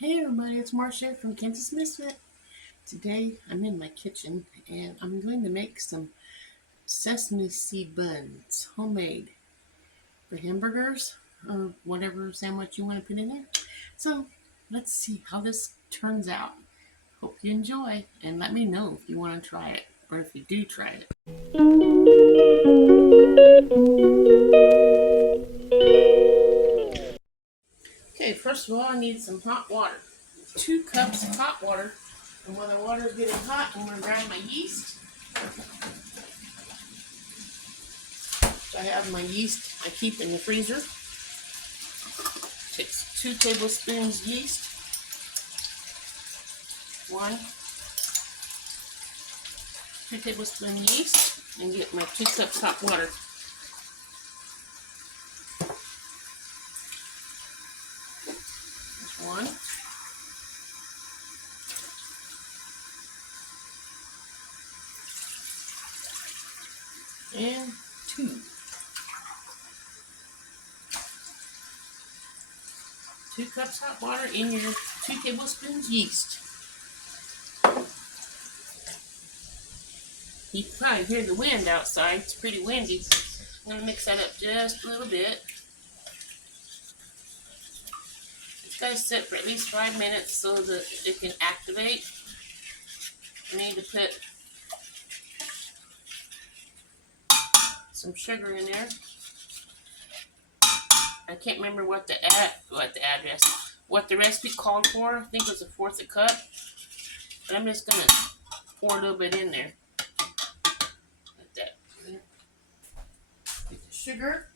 Hey everybody, it's Marcia from Kansas Misfit. Today I'm in my kitchen and I'm going to make some sesame seed buns, homemade, for hamburgers or whatever sandwich you want to put in there. So let's see how this turns out. Hope you enjoy and let me know if you want to try it or if you do try it. Okay, first of all I need some hot water. 2 cups of hot water. And when the water is getting hot, I'm going to grab my yeast. I have my yeast I keep in the freezer. Takes 2 tablespoons yeast, 2 tablespoons yeast, and get my 2 cups hot water. There's 1. And 2. 2 cups hot water in your 2 tablespoons yeast. You can probably hear the wind outside. It's pretty windy. I'm going to mix that up just a little bit. It's got to sit for at least 5 minutes so that it can activate. I need to put some sugar in there. I can't remember what the recipe called for. I think it was 1/4 cup. But I'm just gonna pour a little bit in there. Like that. Get the sugar.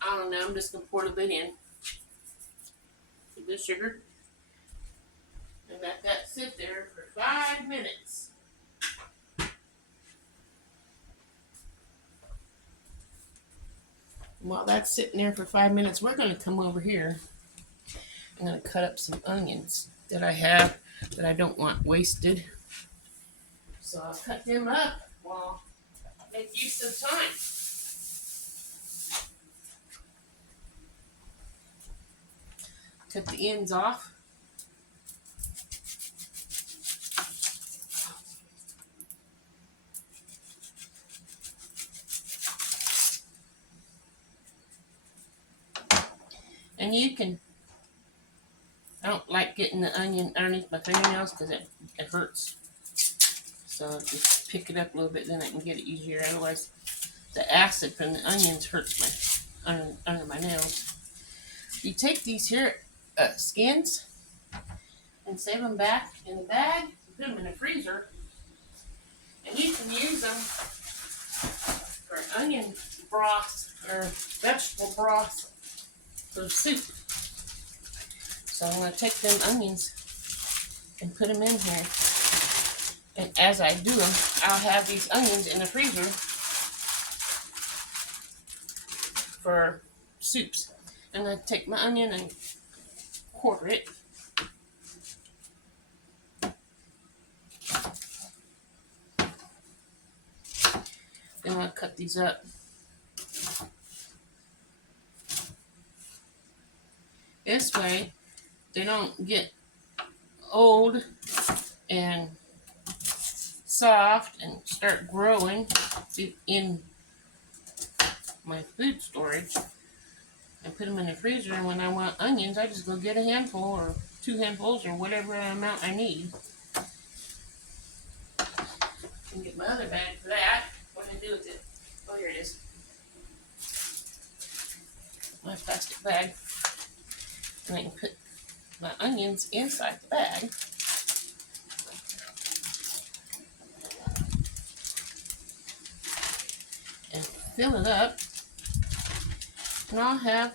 I don't know. I'm just gonna pour a bit in. The sugar. And let that sit there for 5 minutes. While that's sitting there for 5 minutes, we're gonna come over here. I'm gonna cut up some onions that I have that I don't want wasted. So I'll cut them up while I make use of time. Cut the ends off. And you can, I don't like getting the onion underneath my fingernails because it hurts. So just pick it up a little bit, then I can get it easier. Otherwise, the acid from the onions hurts under my nails. You take these here skins and save them back in the bag, put them in the freezer, and you can use them for onion broth or vegetable broth for soup. So I'm going to take them onions and put them in here. And as I do them, I'll have these onions in the freezer for soups. I'm going to take my onion and quarter it. Then I'll cut these up. This way, they don't get old and soft and start growing in my food storage. I put them in the freezer, and when I want onions, I just go get a handful or 2 handfuls or whatever amount I need. And get my other bag for that. What do I do with it? Oh, here it is. My plastic bag. And I can put my onions inside the bag. And fill it up. And I'll have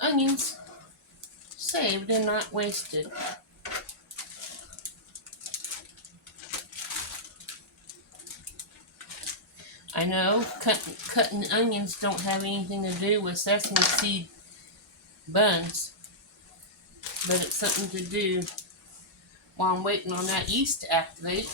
onions saved and not wasted. I know cutting onions don't have anything to do with sesame seed buns, but it's something to do while I'm waiting on that yeast to activate.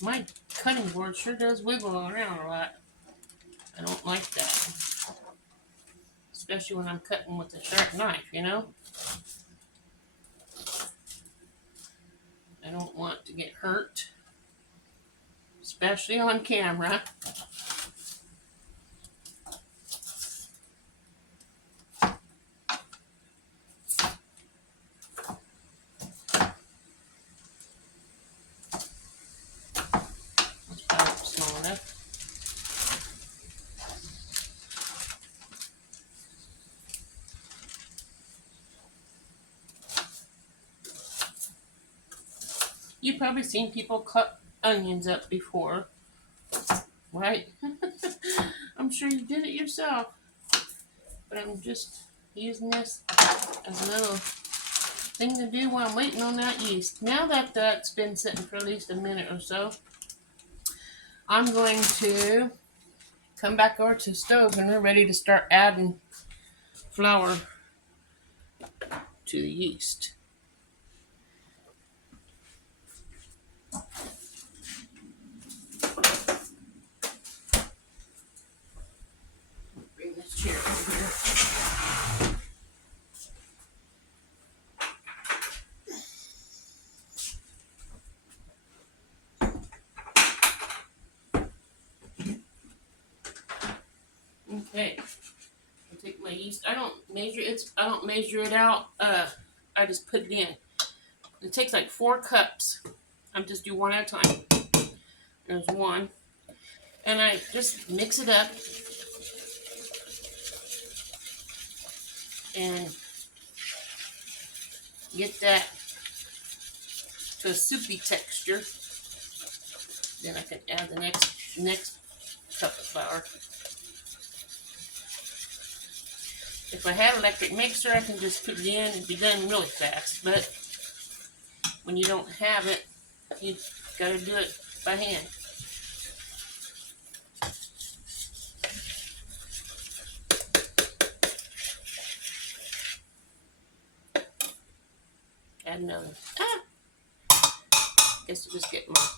My cutting board sure does wiggle around a lot. I don't like that. Especially when I'm cutting with a sharp knife, you know? I don't want to get hurt. Especially on camera. That's probably small enough. You've probably seen people cut onions up before, right? I'm sure you did it yourself. But I'm just using this as a little thing to do while I'm waiting on that yeast. Now that that's been sitting for at least a minute or so, I'm going to come back over to the stove and we're ready to start adding flour to the yeast. Bring this chair over here. Okay, I'll take my yeast. I don't measure it out. I just put it in. It takes like 4 cups. I'm just do one at a time. There's one, and I just mix it up and get that to a soupy texture. Then I can add the next cup of flour. If I had an electric mixer, I can just put it in and be done really fast. But when you don't have it, you gotta do it by hand. Add another. Guess I'll just get my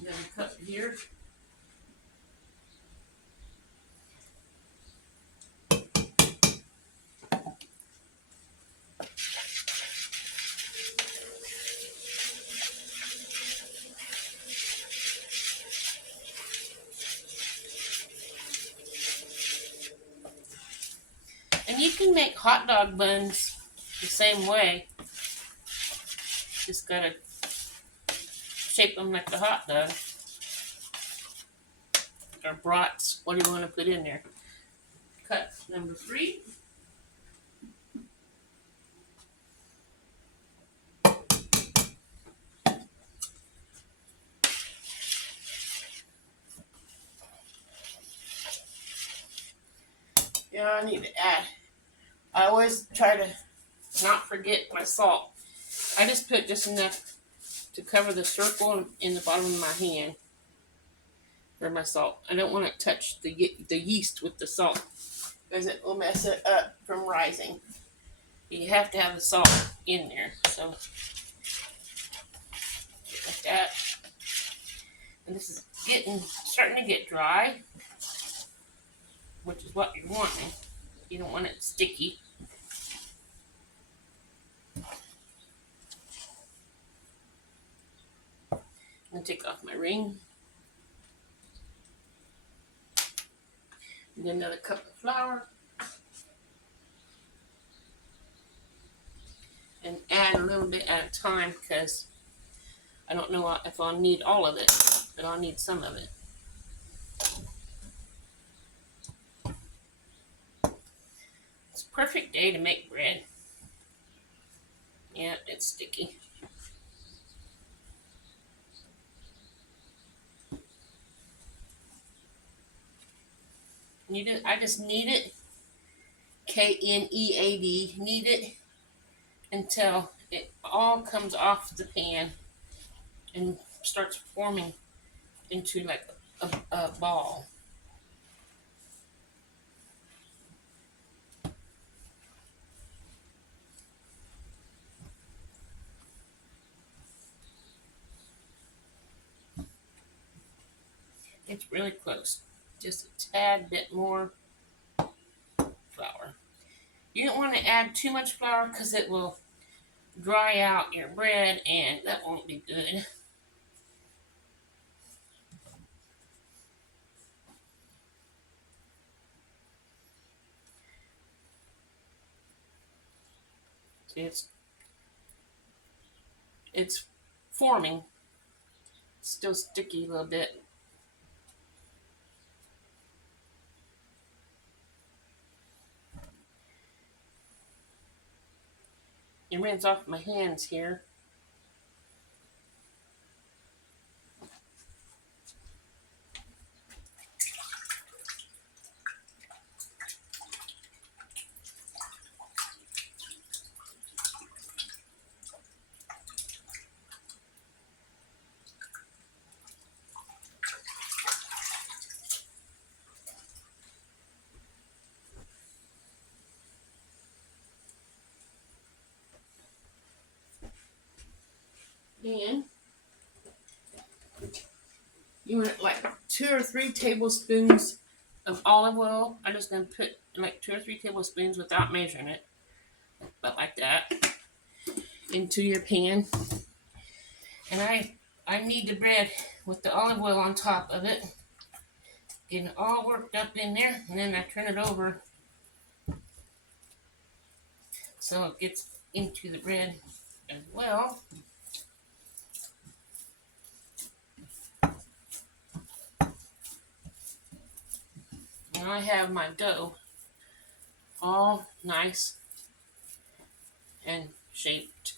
another cup here. And you can make hot dog buns the same way. Just gotta shape them like the hot dog. Or brats. What do you want to put in there? Cut number 3. Yeah, I need to add. I always try to not forget my salt. I just put just enough to cover the circle in the bottom of my hand for my salt. I don't want to touch the yeast with the salt because it will mess it up from rising. You have to have the salt in there. So like that. And this is starting to get dry, which is what you're wanting. You don't want it sticky. I'm going to take off my ring. And then another cup of flour. And add a little bit at a time because I don't know if I'll need all of it, but I'll need some of it. It's a perfect day to make bread. Yeah, it's sticky. I just knead it, Knead, knead it until it all comes off the pan and starts forming into like a ball. It's really close. Just a tad bit more flour. You don't want to add too much flour because it will dry out your bread and that won't be good. See, it's forming. It's still sticky a little bit. It rinse off my hands here. And you want like 2 or 3 tablespoons of olive oil. I'm just going to put like 2 or 3 tablespoons without measuring it, but like that, into your pan. And I knead the bread with the olive oil on top of it, getting it all worked up in there, and then I turn it over so it gets into the bread as well. Now I have my dough all nice and shaped.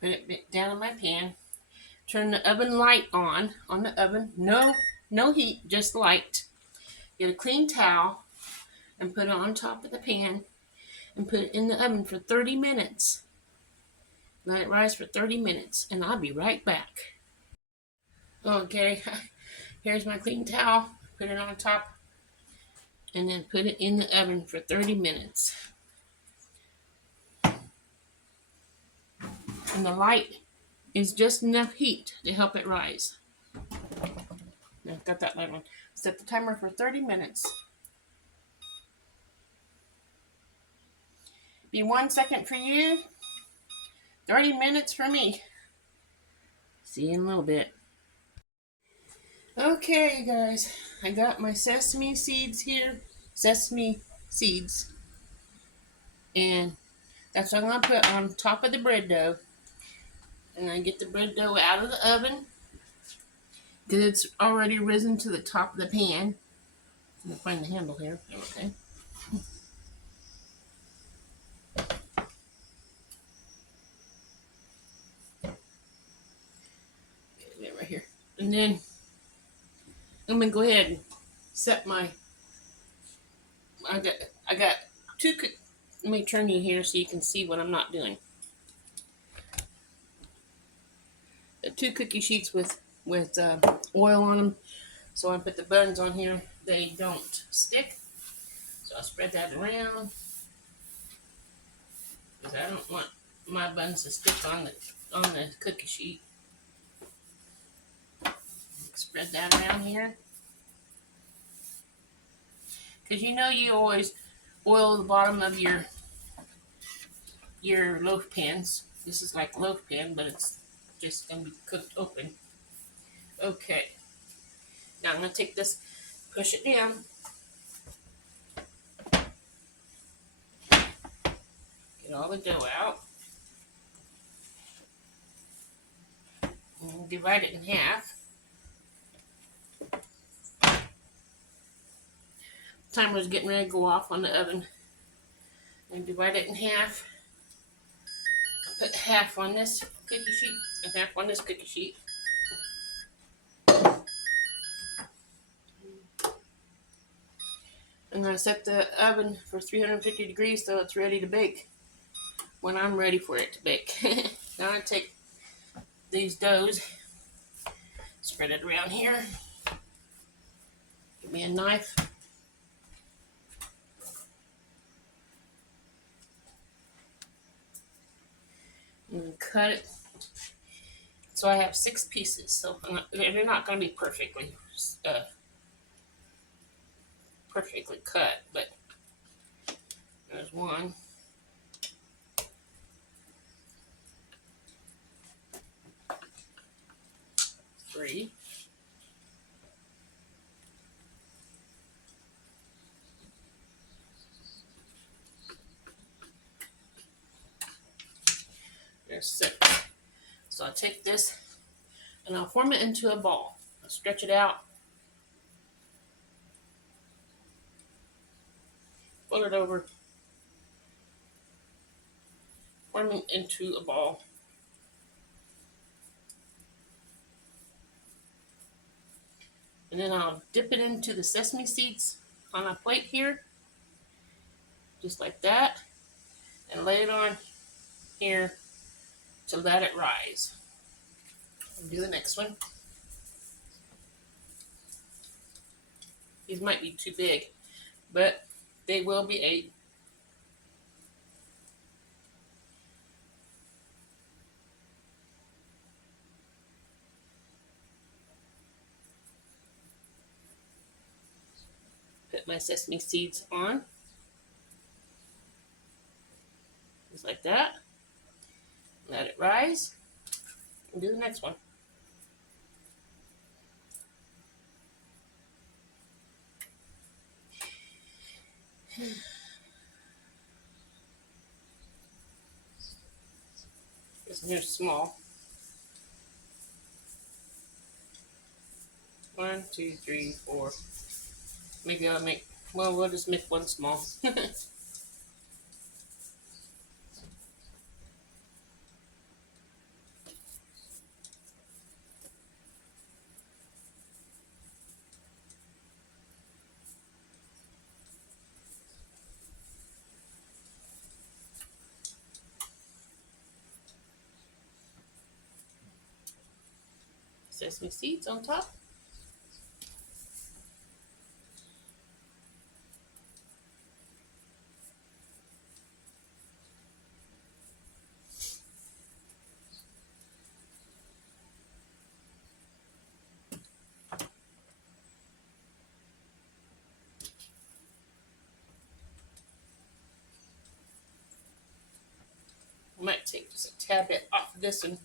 Put it down in my pan. Turn the oven light on the oven. No heat, just light. Get a clean towel and put it on top of the pan and put it in the oven for 30 minutes. Let it rise for 30 minutes and I'll be right back. Okay, here's my clean towel. Put it on top and then put it in the oven for 30 minutes. And the light is just enough heat to help it rise. Now, I've got that light on. Set the timer for 30 minutes. Be 1 second for you, 30 minutes for me. See you in a little bit. Okay, you guys, I got my sesame seeds here. Sesame seeds. And that's what I'm going to put on top of the bread dough. And I get the bread dough out of the oven because it's already risen to the top of the pan. I'm going to find the handle here. Okay. Okay, right here. And then I'm going to go ahead and set my, I got two, let me turn you here so you can see what I'm not doing. 2 cookie sheets with oil on them. So I put the buns on here. They don't stick. So I'll spread that around because I don't want my buns to stick on the cookie sheet. Spread that around here. Because you know you always oil the bottom of your loaf pans. This is like loaf pan, but it's just going to be cooked open. Okay. Now I'm going to take this, push it down. Get all the dough out. And divide it in half. Timer's getting ready to go off on the oven. And divide it in half. Put half on this cookie sheet and half on this cookie sheet. I'm going to set the oven for 350 degrees so it's ready to bake when I'm ready for it to bake. Now I take these doughs, spread it around here. Give me a knife. And cut it. So I have 6 pieces. So they're not going to be perfectly cut, but there's 1. Three. There's 6. So I'll take this and I'll form it into a ball. I'll stretch it out. Fold it over. Form it into a ball. And then I'll dip it into the sesame seeds on a plate here. Just like that. And lay it on here to let it rise. And do the next one. These might be too big, but they will be ate. Put my sesame seeds on. Just like that. Let it rise. And do the next one. This one's small. 1, 2, 3, 4. Maybe I'll make, well, we'll just make 1 small. Sesame seeds on top. I might take just a tad bit off of this one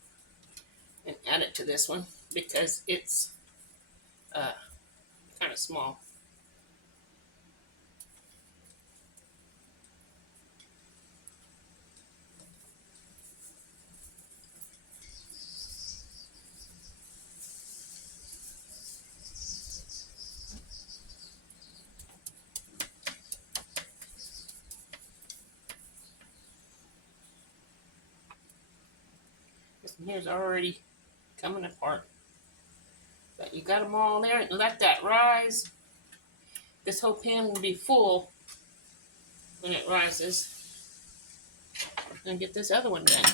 and add it to this one because it's kind of small. This one here's already coming apart. But you got them all there and let that rise. This whole pan will be full when it rises. And get this other one done.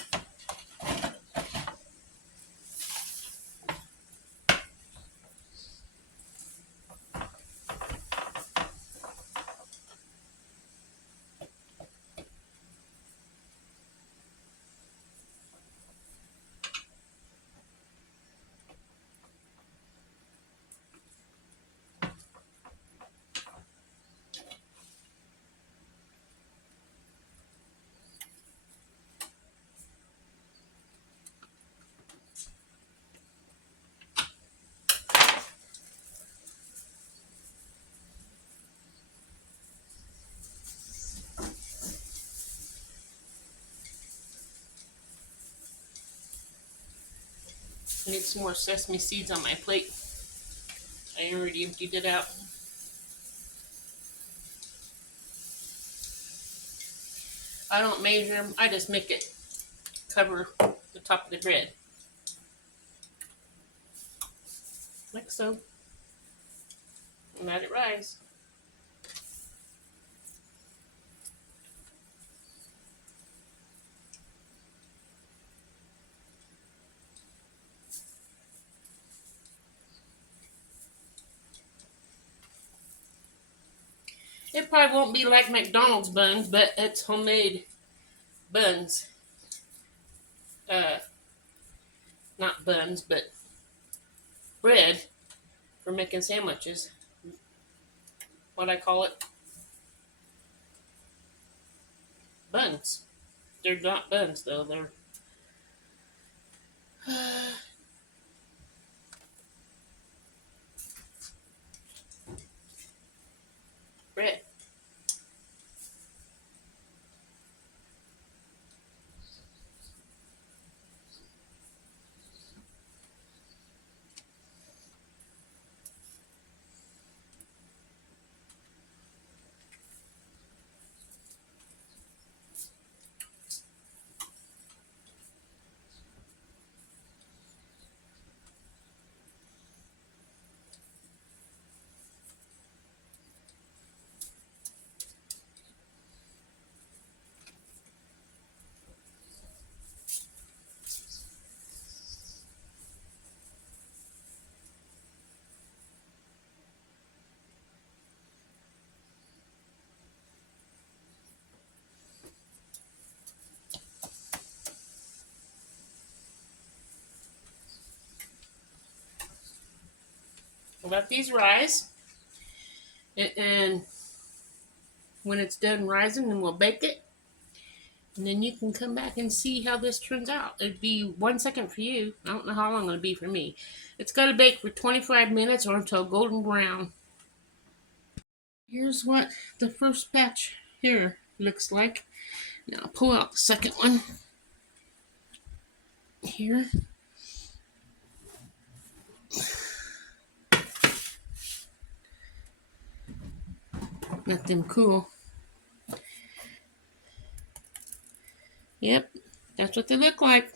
I need some more sesame seeds on my plate. I already emptied it out. I don't measure them. I just make it cover the top of the bread. Like so. And let it rise. It probably won't be like McDonald's buns, but it's homemade buns. Uh, Not buns, but bread for making sandwiches. What I call it? Buns. They're not buns though. They're bread. Let these rise, and when it's done rising, then we'll bake it. And then you can come back and see how this turns out. It'd be 1 second for you. I don't know how long it'll be for me. It's got to bake for 25 minutes or until golden brown. Here's what the first batch here looks like. Now I'll pull out the second one. Here. Let them cool. Yep, that's what they look like.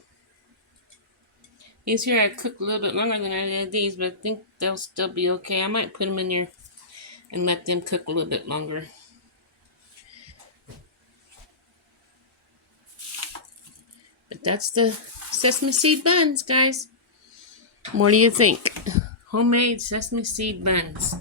These here I cooked a little bit longer than I did these, but I think they'll still be okay. I might put them in there and let them cook a little bit longer. But that's the sesame seed buns, guys. What do you think? Homemade sesame seed buns.